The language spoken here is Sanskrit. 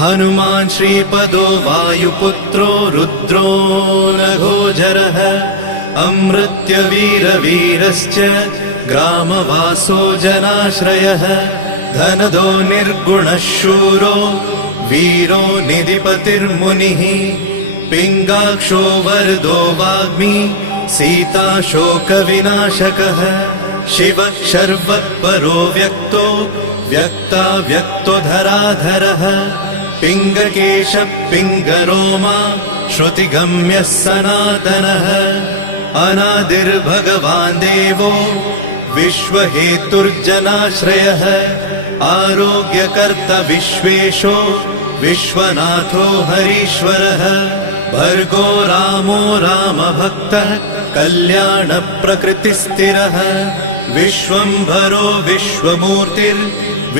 हनुमान् श्रीपदो वायुपुत्रो रुद्रो नघोजरः अमृत्यवीरवीरश्च ग्रामवासो जनाश्रयः धनदो निर्गुणः शूरो वीरो निधिपतिर्मुनिः पिङ्गाक्षो वरदो वाग्मी सीताशोकविनाशकः शिवः शर्वत्परो व्यक्तो व्यक्तो धराधरः पिङ्गकेशः पिङ्गरोमा श्रुतिगम्यः सनातनः अनादिर्भगवान् देवो विश्वहेतुर्जनाश्रयः आरोग्यकर्ता विश्वेशो विश्वनाथो हरीश्वरः भर्गो रामो रामभक्तः कल्याणप्रकृतिस्थिरः विश्वम्भरो विश्वमूर्तिर्विश्वरूपो